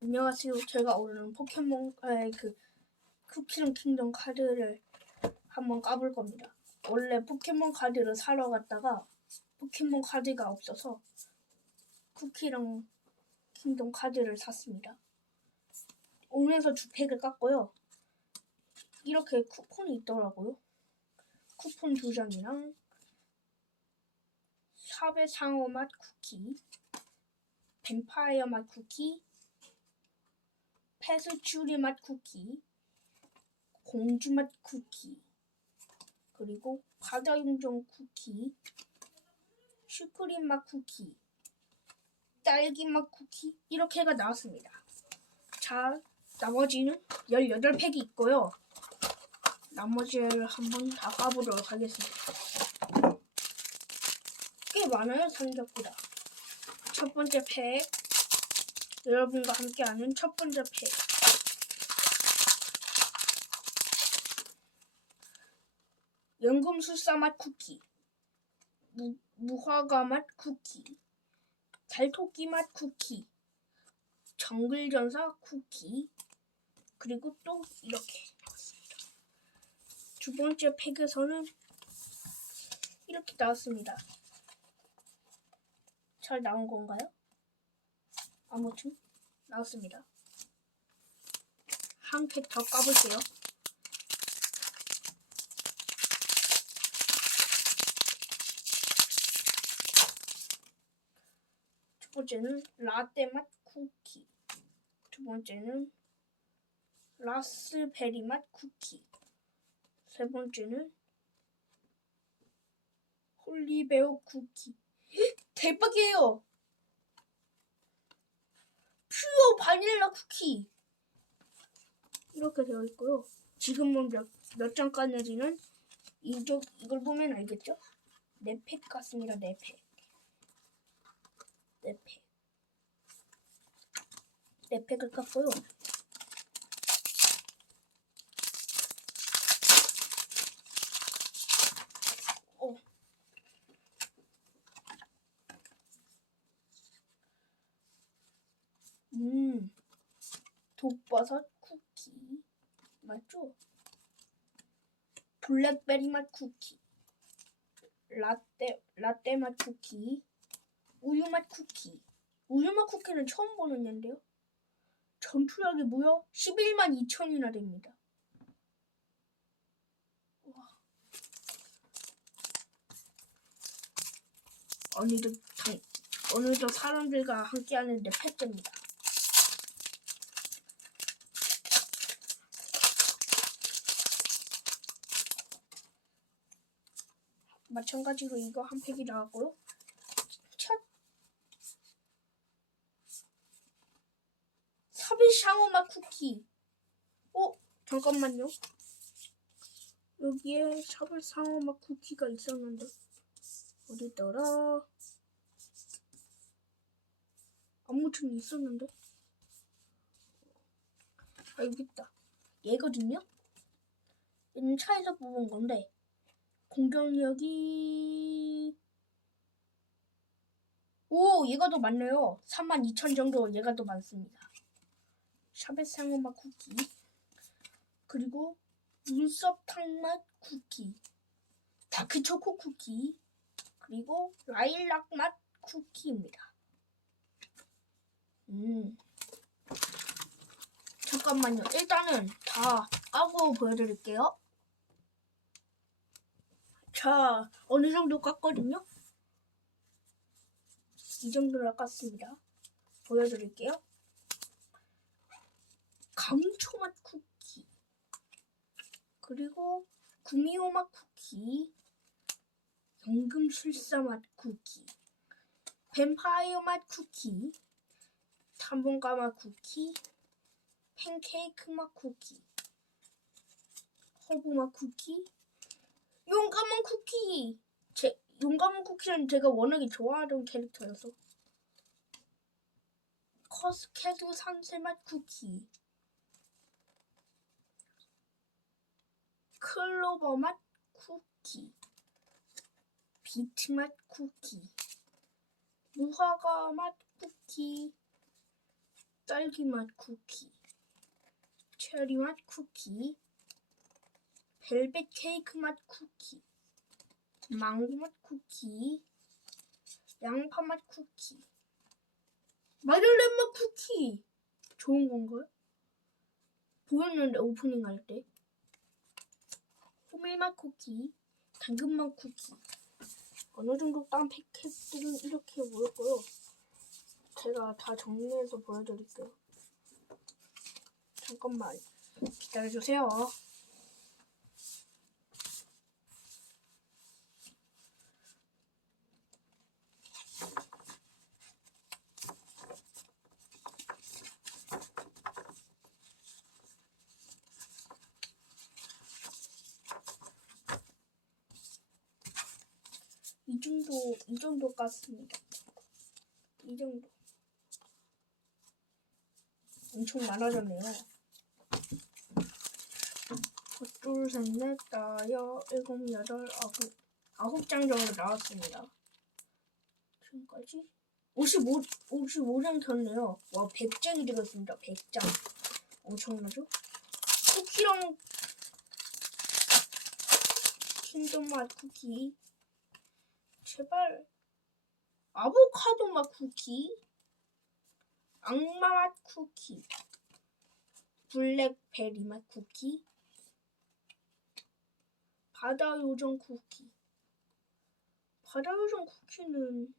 안녕하세요. 제가 오늘은 포켓몬 아그 쿠키런 킹덤 카드를 한번 까볼 겁니다. 원래 포켓몬 카드를 사러 갔다가 포켓몬 카드가 없어서 쿠키랑 킹덤 카드를 샀습니다. 오면서 두 팩을 깠고요. 이렇게 쿠폰이 있더라고요. 쿠폰 두 장이랑 샵의 상어 맛 쿠키, 뱀파이어 맛 쿠키, 페스츄리 맛 쿠키, 공주 맛 쿠키, 그리고 바다 용종 쿠키, 슈크림 맛 쿠키, 딸기 맛 쿠키 이렇게가 나왔습니다. 자, 나머지는 18팩이 있고요. 나머지를 한번 다 까보도록 하겠습니다. 꽤 많아요, 생각보다. 첫 번째 팩, 여러분과 함께하는 첫 번째 팩. 연금술사 맛 쿠키, 무, 무화과 맛 쿠키, 달토끼 맛 쿠키, 정글전사 쿠키, 그리고 또 이렇게. 두 번째 팩에서는 이렇게 나왔습니다. 잘 나온 건가요? 아무튼 나왔습니다. 한 팩 더 까볼게요. 첫 번째는 라떼 맛 쿠키. 두 번째는 라스베리 맛 쿠키. 세 번째는 홀리베어 쿠키. 대박이에요! 퓨어 바닐라 쿠키 이렇게 되어 있고요. 지금은 몇 몇장 깠는지는 이쪽 이걸 보면 알겠죠? 네팩 같습니다. 네 팩. 네 팩. 네 팩을 깠고요. 어. 음. 독버섯 쿠키. 맞죠? 블랙베리 맛 쿠키. 라떼 라떼 맛 쿠키. 우유 맛 쿠키. 우유 맛 쿠키는 처음 보는 앤데요. 전투력이 무려 11만 2천이나 됩니다. 와. 당, 오늘도 사람들과 함께하는 내 팩트입니다 마찬가지로 이거 한 팩이 나왔고요. 첫 샤비샹어맛 쿠키. 어 잠깐만요. 여기에 샤비샹어맛 쿠키가 있었는데 어디더라? 아무튼 있었는데. 아 여기 있다. 얘거든요. 얘는 차에서 뽑은 건데. 공격력이 오 얘가 더 많네요. 32,000 정도 얘가 더 많습니다. 샤벳 상어맛 쿠키. 그리고 눈썹 탕맛 쿠키. 다크 초코 쿠키. 그리고 라일락 맛 쿠키입니다. 음. 잠깐만요. 일단은 다 까고 보여드릴게요 자, 어느 정도 깠거든요? 이 정도로 깠습니다. 보여드릴게요. 감초맛 쿠키. 그리고 구미호맛 쿠키. 연금술사 맛 쿠키. 뱀파이어 맛 쿠키. 탐본가 맛 쿠키. 팬케이크 맛 쿠키. 허브 맛 쿠키. 용감한 쿠키. 제 용감한 쿠키는 제가 워낙에 좋아하던 캐릭터여서. 커스캐드 산세맛 쿠키. 클로버 맛 쿠키. 비트 맛 쿠키. 무화과 맛 쿠키. 딸기 맛 쿠키, 체리 맛 쿠키, 벨벳 케이크 맛 쿠키, 망고 맛 쿠키, 양파 맛 쿠키, 마들렌 맛 쿠키. 좋은 건가요? 보였는데 오프닝 할 때. 호밀맛 쿠키, 당근맛 쿠키. 어느 정도 딴 패켓들은 이렇게 보였고요. 제가 다 정리해서 보여드릴게요. 잠깐만 기다려주세요. 이 정도 이 정도 깠습니다. 이 정도. 엄청 많아졌네요. 둘, 셋, 넷, 다여, 일곱, 여덟, 아홉. 아홉 장 정도 나왔습니다. 지금까지? 55, 55장 켰네요. 와, 100장이 들었습니다. 100장. 엄청나죠? 쿠키랑 킹덤 맛 쿠키. 제발. 아보카도 맛 쿠키. 악마 맛 쿠키, 블랙베리 맛 쿠키, 바다 요정 쿠키. 바다 요정 쿠키는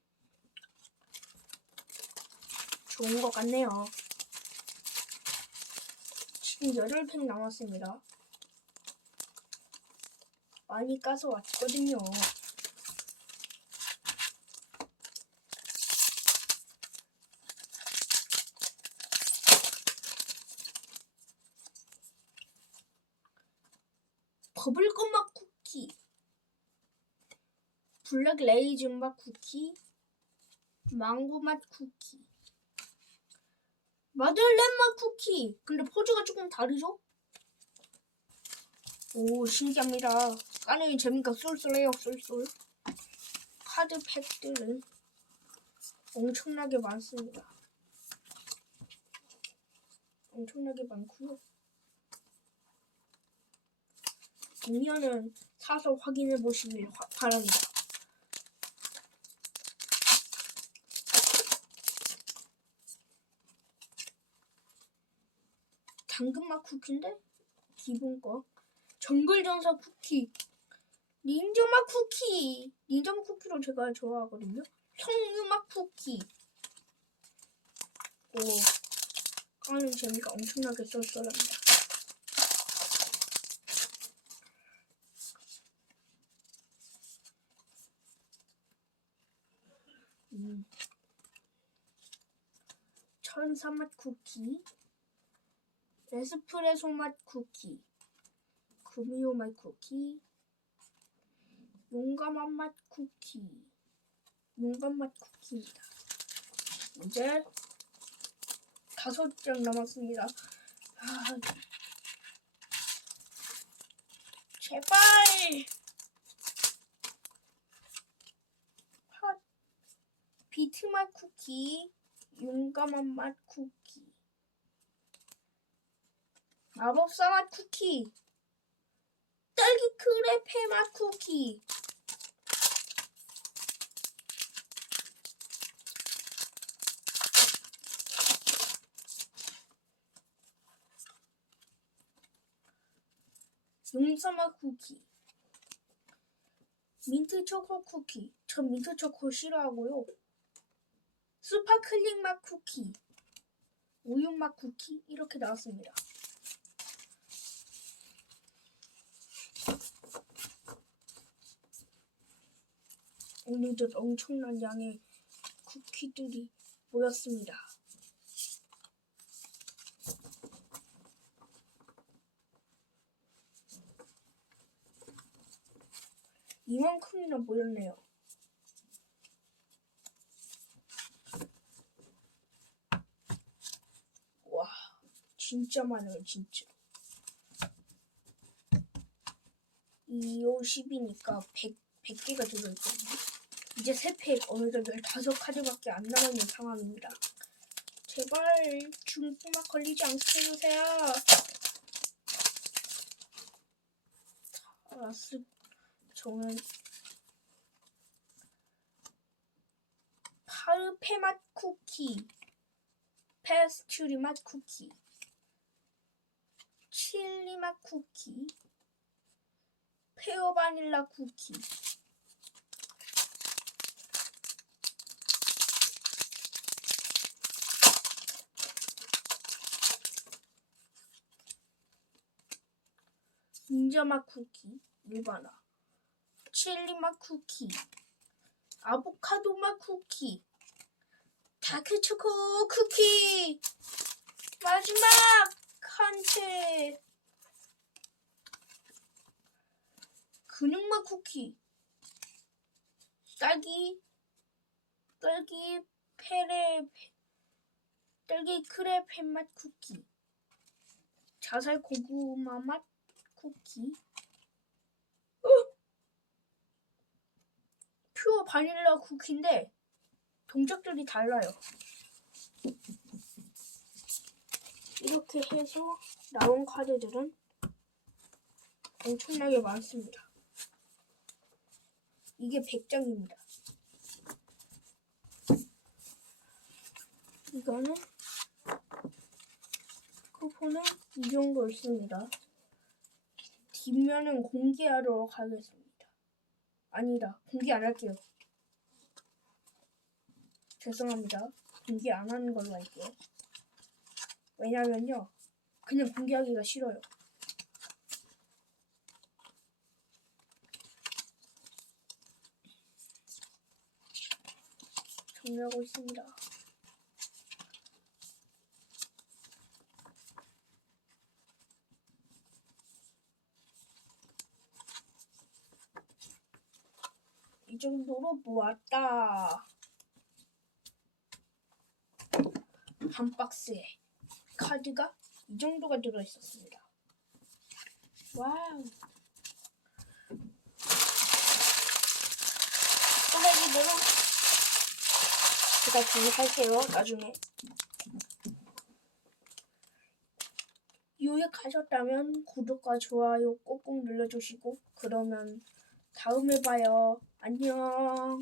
좋은 것 같네요. 지금 8팩 남았습니다. 많이 까서 왔거든요. 버블껌 맛 쿠키, 블랙 레이즌 맛 쿠키, 망고 맛 쿠키, 마들렌 맛 쿠키. 근데 포즈가 조금 다르죠? 오 신기합니다. 까는 재미가 쏠쏠해요 쏠쏠. 카드 팩들은 엄청나게 많습니다. 엄청나게 많고요. 보면은 사서 확인해 보시길 화- 바랍니다. 당근맛 쿠키인데 기본 거 정글 전사 쿠키 닌자맛 쿠키 닌자맛 쿠키로 제가 좋아하거든요. 석류맛 쿠키 오 까는 재미가 엄청나게 쏠쏠합니다. 음. 천사 맛 쿠키, 에스프레소 맛 쿠키, 구미호 맛 쿠키, 용감한 맛 쿠키, 용감 맛 쿠키입니다. 이제 다섯 장 남았습니다. 아, 제발! 핫. 비트 맛 쿠키, 용감한 맛 쿠키, 마법사 맛 쿠키, 딸기 크레페 맛 쿠키, 용사 맛 쿠키, 민트 초코 쿠키. 전 민트 초코 싫어하고요. 스파클링 맛 쿠키, 우유 맛 쿠키 이렇게 나왔습니다. 오늘도 엄청난 양의 쿠키들이 모였습니다. 이만큼이나 모였네요. 와, 진짜 많아요, 진짜. 2, 5, 10이니까 100, 100개가 들어있거든요. 이제 3팩 어느덧 15카드밖에 안 남아있는 상황입니다. 제발 중국맛 걸리지 않게 해주세요. 알았어. 저는 파르페 맛 쿠키, 페스츄리 맛 쿠키, 칠리 맛 쿠키, 페어 바닐라 쿠키. 닌자 맛 쿠키, 일반화. 칠리 맛 쿠키, 아보카도 맛 쿠키, 다크 초코 쿠키. 마지막 한 채. 근육 맛 쿠키. 딸기, 딸기 페레, 딸기 크레페 맛 쿠키. 자살 고구마 맛 쿠키. 어? 퓨어 바닐라 쿠키인데 동작들이 달라요. 이렇게 해서 나온 카드들은 엄청나게 많습니다. 이게 100장입니다. 이거는 쿠폰은 이 정도 있습니다. 뒷면은 공개하러 가겠습니다. 아니다. 공개 안 할게요. 죄송합니다. 공개 안 하는 걸로 할게요. 왜냐면요. 그냥 공개하기가 싫어요. 정리하고 있습니다. 이 정도로 모았다. 한 박스에 카드가 이 정도가 들어 있었습니다. 와우. 또래기들은 제가 구입할게요. 나중에. 유익하셨다면 구독과 좋아요 꼭꼭 눌러주시고 그러면 다음에 봐요. 안녕.